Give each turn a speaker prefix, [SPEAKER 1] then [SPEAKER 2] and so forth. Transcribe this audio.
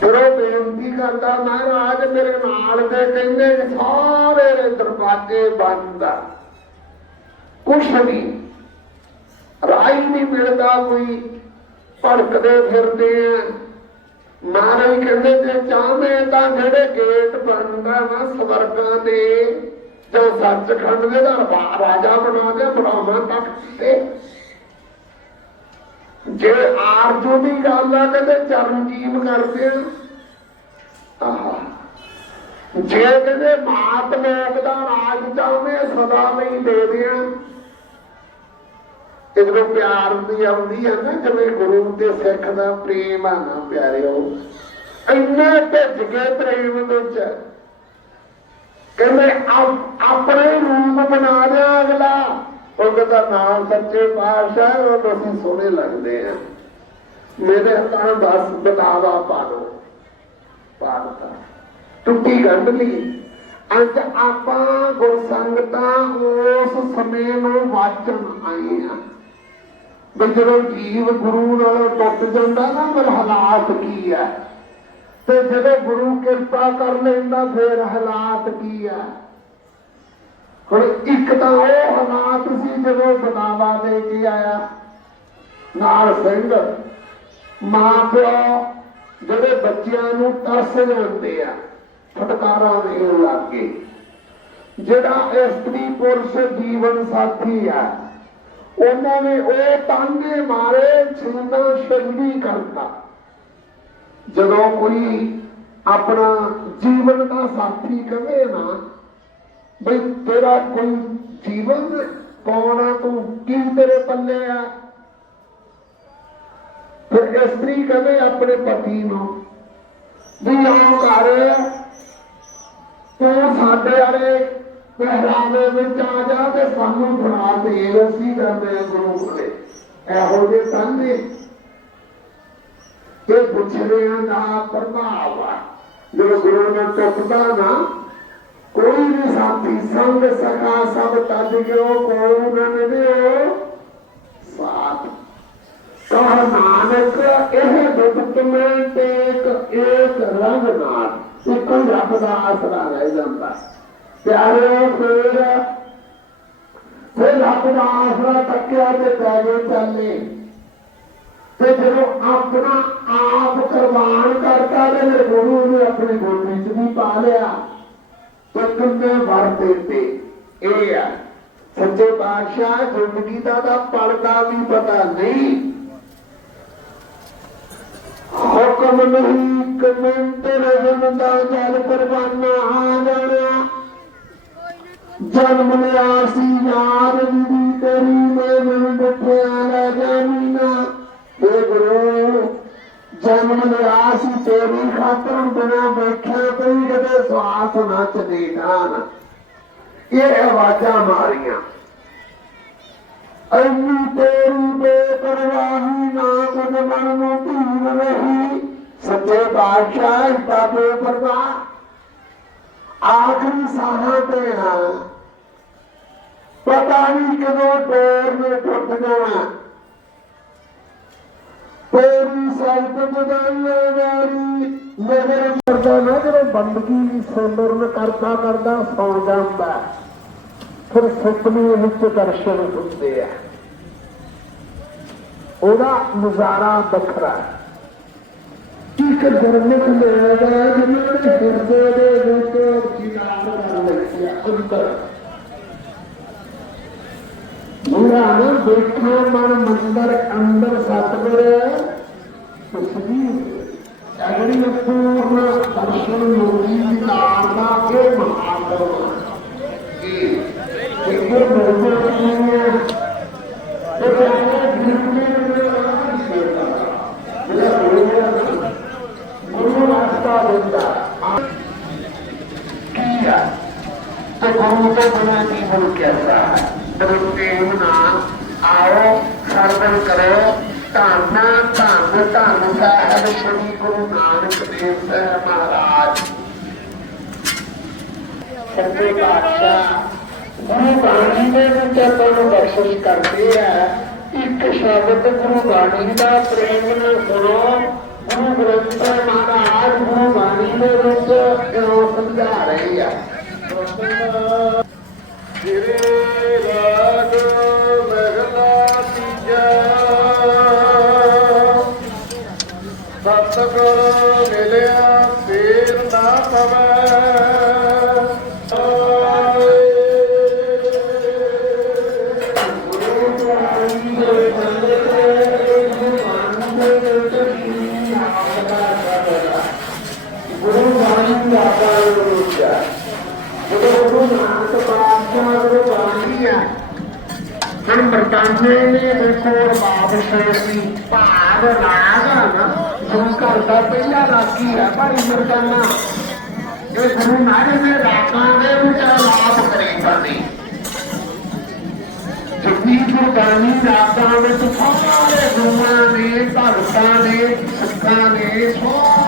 [SPEAKER 1] ਫਿਰ ਬੇਨਤੀ ਕਰਦਾ, ਮਹਾਰਾਜ, ਮੇਰੇ ਨਾਲ ਦੇ ਕਹਿੰਦੇ ਸਾਰੇ ਦਰਵਾਜ਼ੇ ਬੰਦ ਆ। ਕੁਛ ਨਹੀਂ ਰਾਈ ਨਹੀਂ ਮਿਲਦਾ ਕੋਈ। ਭੜਕਦੇ ਫਿਰਦੇ ਆ। ਮਹਾਰਾਜ ਕਹਿੰਦੇ, ਜੇ ਚਾਹਵੇਂ ਤਾਂ ਜਿਹੜੇ ਗੇਟ ਬਣਦਾ ਨਾ ਸਵਰਗਾਂ ਦੇ, ਜੋ ਸੱਚਖੰਡ ਦੇ ਦਾ ਰਾਜਾ ਬਣਾ ਦੇ ਬ੍ਰਾਹਮਣ ਤੱਕ ਤੇ ਜੇ ਆਰਜੂ ਦੀ ਗੱਲ ਆ ਕਹਿੰਦੇ ਚਰਨਜੀਵ ਕਰਦੇ ਆ। ਆਹਾ। ਜੇ ਕਹਿੰਦੇ ਮਾਤ ਲੋਕ ਦਾ ਰਾਜ ਚਾਹਵੇਂ ਸਦਾ ਲਈ ਦੇ ਦਿਆਂ ਜਦੋਂ ਪਿਆਰ ਦੀ ਆਉਂਦੀ ਹੈ ਨਾ, ਜਿਵੇਂ ਗੁਰੂ ਤੇ ਸਿੱਖ ਦਾ ਪ੍ਰੇਮ ਆ ਨਾ ਪਿਆਰਿਓ, ਇੰਨੇ ਭਿੱਜ ਗਏ ਪ੍ਰੇਮ ਵਿੱਚ। ਕਹਿੰਦੇ ਆਪਣੇ ਰੂਪ ਬਣਾ ਲਿਆ ਅਗਲਾ। ਉਹ ਕਹਿੰਦਾ ਨਾਮ ਸੱਚੇ ਪਾਤਸ਼ਾਹ ਉਹ ਅਸੀਂ ਸੋਹਣੇ ਲੱਗਦੇ ਆ ਮੇਰੇ ਤਾਂ ਬਸ ਬਤਾਵਾ ਪਾ ਦੋ। ਪਾ ਦਿੱਤਾ। ਟੁੱਟੀ ਗੰਢ ਅੱਜ ਆਪਾਂ ਗੁਰਸੰਗਤਾਂ ਉਸ ਸਮੇਂ ਨੂੰ ਵਾਚਣ ਆਏ ਆ ਵੀ ਜਦੋਂ ਜੀਵ ਗੁਰੂ ਨਾਲ ਟੁੱਟ ਜਾਂਦਾ ਨਾ, ਫਿਰ ਹਾਲਾਤ ਕੀ ਆ ਤੇ ਜਦੋਂ ਗੁਰੂ ਕਿਰਪਾ ਕਰ ਲੈਂਦਾ, ਫਿਰ ਹਾਲਾਤ ਕੀ ਆ ਹੁਣ ਇੱਕ ਤਾਂ ਉਹ ਹਾਲਾਤ ਸੀ ਜਦੋਂ ਬਦਾਵਾ ਦੇ ਕੇ ਆਇਆ, ਨਾਲ ਸਿੰਘ ਮਾਂ ਪਿਓ ਜਿਹੜੇ ਬੱਚਿਆਂ ਨੂੰ ਤਰਸ ਜਾਂਦੇ ਆ, ਫਟਕਾਰਾਂ ਦੇਣ ਲੱਗੇ ਜਿਹੜਾ ਇਸਤਰੀ ਪੁਰਸ਼ ਜੀਵਨ ਸਾਥੀ ਆ, ਉਹਨਾਂ ਨੇ ਉਹ ਤਾਂਗੇ ਮਾਰੇ ਛਿੰਦਾ ਸ਼ਰਮੀ ਕਰਤਾ। ਜਦੋਂ ਕੋਈ ਆਪਣਾ ਜੀਵਨ ਦਾ ਸਾਥੀ ਕਵੇ ਨਾ ਬਈ ਤੇਰਾ ਕੋਈ ਜੀਵਨ ਪਾਉਣਾ ਤੂੰ ਕੀ ਤੇਰੇ ਪੱਲੇ ਆ? ਫਿਰ ਇਸਤਰੀ ਕਹੇ ਆਪਣੇ ਪਤੀ ਨੂੰ, ਵੀ ਆਉਂ ਕਰ ਤੂੰ ਸਾਡੇ ਵਾਲੇ ਪਹਿਰਾਵੇ ਵਿੱਚ ਆ ਜਾ ਤੇ ਸਾਨੂੰ ਬਣਾ ਦੇ, ਅਸੀਂ ਕਰਦੇ ਹਾਂ ਗੁਰੂ ਕੋਲੇ। ਇਹੋ ਜਿਹੇ ਸੰਦੇ ਇਹ ਪੁੱਛਰਿਆਂ ਦਾ ਪ੍ਰਭਾਵ ਆ। ਜਦੋਂ ਗੁਰੂ ਨਾਲ ਟੁੱਟਦਾ ਨਾ ਕੋਈ ਵੀ ਸਾਥੀ, ਸੰਗ, ਸਖਾ, ਸਭ ਤਜ ਗਿਓ, ਕੋਈ ਨਾ ਮਿਲਿਓ ਸਾਥ। ਕਹ ਨਾਨਕ, ਇਹ ਦੁੱਖ ਤੁਮੇ ਟੇਕ ਏਕ ਰੰਗ ਨਾਲ ਇੱਕੋ ਰੱਬ ਦਾ ਆਸਰਾ ਰਹਿ ਜਾਂਦਾ ਪਿਆਰੇ ਫੇਰ, ਫਿਰ ਰੱਬ ਦਾ ਆਸਰਾ ਤੱਕਿਆ ਤੇ ਪੈ ਗਏ ਚੱਲੇ। ਤੇ ਜਦੋਂ ਆਪਣਾ ਆਪ ਕੁਰਬਾਨ ਕਰਤਾ ਤੇ ਗੁਰੂ ਨੇ ਆਪਣੀ ਗੋਦੀ ਚ ਵੀ ਪਾ ਲਿਆ। ਤੇ ਕਿੰਨੇ ਵਰ ਦਿੱਤੇ ਇਹ ਆ ਸੱਚੇ ਬਾਦਸ਼ਾਹ ਜ਼ਿੰਦਗੀ ਦਾ ਤਾਂ ਪਲ ਦਾ ਵੀ ਪਤਾ ਨਹੀਂ ਹੁਕਮ ਨਹੀਂ ਕਮੈਂਟ ਰਹਿਣ ਦਾ ਜਲ ਪਰਵਾਨਾ ਆ ਜਾਣਾ ਜਨਮ ਲਿਆ ਸੀ ਯਾਰ ਦੀ ਤੇਰੀ ਮੈਨੂੰ ਡਿਠਿਆ ਰਹਿ ਜਾਨੀਨਾ ਇਹ ਗੁਰੂ ਜਨਮ ਲਿਆ ਸੀ ਤੇਰੀ ਖਾਤਰ ਬਿਨਾ ਬੈਠਿਆ ਕੋਈ ਕਦੇ ਨਾ ਚਲੇ ਜਾਣ। ਇਹ ਆਵਾਜ਼ਾਂ ਮਾਰੀਆਂ। ਅੰਨੀ ਤੇਰੀ ਬੇਪਰਵਾਹੀ ਨਾ ਕੁਝ ਨੂੰ ਧੀਰ ਰਹੀ। ਸੱਚੇ ਬਾਦਸ਼ਾਹ ਦਾ ਬੇਪਰਵਾਹ ਆਖਰੀ ਸਾਹਾਂ ਤੇ ਹਾਂ। ਪਤਾ ਨਹੀਂ ਕਦੋਂ ਡੋਰ ਨੂੰ ਟੁੱਟ ਜਾਣਾ। ਤੇਰੀ ਸਲਤਨਤ ਗਾਈਆਂ ਵਾਰੀ। ਨਜ਼ਰ ਕਰਦਾ ਨਾ ਜਦੋਂ ਬੰਦਗੀ ਸੁੰਦਰਨ ਕਰਦਾ ਕਰਦਾ ਸੌ ਜਾਂਦਾ ਫਿਰ ਸੁਪਨੇ ਵਿੱਚ ਦਰਸ਼ਨ ਹੁੰਦੇ ਆ। ਉਹਦਾ ਨਜ਼ਾਰਾ ਵੱਖਰਾ ਹੈ। ਇੱਕ ਗੁਰਮੁਖ ਲਿਆਗਾ ਜਿਨ੍ਹਾਂ ਨੇ ਹਿਰਦੇ ਦੇ ਵਿੱਚ ਚਿਨਾਰ ਕਰ ਲਿਆ ਅੰਦਰ। ਮੇਰਾ ਨਾ ਦੇਖਾ ਮਨ ਮੰਦਰ ਅੰਦਰ ਅਗੜੀ ਪੂਰਨ ਦਰਸ਼ਨ ਮੋਦੀ ਦੀ ਨਾਮ ਦਾ ਇਹ ਮਹਾਪਰਮ ਇਹ ਇਹ ਮੇਰੇ ਨੇ ਇਹ ਜਾਨੇ ਜਿੰਨੇ ਗੁਰੂ ਰਸਤਾ ਦਿੰਦਾ ਕੀ ਹੈ ਤੇ ਗੁਰੂ ਤੋਂ ਬਿਨਾਂ ਜੀਵਨ ਕੈਸਾ ਹੈ ਗੁਰੂ ਪ੍ਰੇਮ ਧੰਨਾ, ਧੰਨ ਧੰਨ ਸਾਹਿਬ ਸ੍ਰੀ ਗੁਰੂ ਨਾਨਕ ਦੇਵ ਸਾਹਿਬ ਮਹਾਰਾਜ। ਸੱਚੇ ਪਾਤਸ਼ਾਹ, ਗੁਰੂ ਬਾਣੀ ਦੇ ਵਿੱਚ ਆਪਾਂ ਨੂੰ ਬਖਸ਼ਿਸ਼ ਕਰਦੇ ਆ, ਇੱਕ ਸ਼ਬਦ ਗੁਰੂ ਬਾਣੀ ਦਾ ਪ੍ਰੇਮ ਨਾਲ ਸੁਣੋ। ਗੁਰੂ ਗ੍ਰੰਥ ਸਾਹਿਬ ਮਹਾਰਾਜ ਗੁਰੂ ਬਾਣੀ ਦੇ ਵਿੱਚ ਇਹੋ ਸਮਝਾ ਰਹੀ ਆ। ਜਿਹੜੇ ਗੁਰੂ ਨਾਨਕ ਪਾਤਸ਼ਾਹ ਗੁਰੂ ਬਾਣੀ ਹੁਣ ਬਰਤਾਨੇ ਨੇ ਦੇਖੋ ਬਾਬ ਸੋਸੀ ਭਾਗ ਰਾਗ ਨਾ ਗੁਰੂ ਘਰ ਦਾ ਪਹਿਲਾ ਰਾਗੀ ਹੈ ਭਾਈ ਮਰਦਾਨਾ ਇਹ ਗੁਰੂ ਨਾਨਕ ਦੇ ਰਾਗਾਂ ਦੇ ਵਿੱਚ ਆਲਾਪ ਕਰੇਗਾ ਨਹੀਂ ਜਿੰਨੀ ਗੁਰਬਾਣੀ ਰਾਗਾਂ ਵਿੱਚ ਸਾਰੇ ਗੁਰੂਆਂ ਨੇ ਭਗਤਾਂ ਨੇ ਸਿੱਖਾਂ ਨੇ ਸਾਰੇ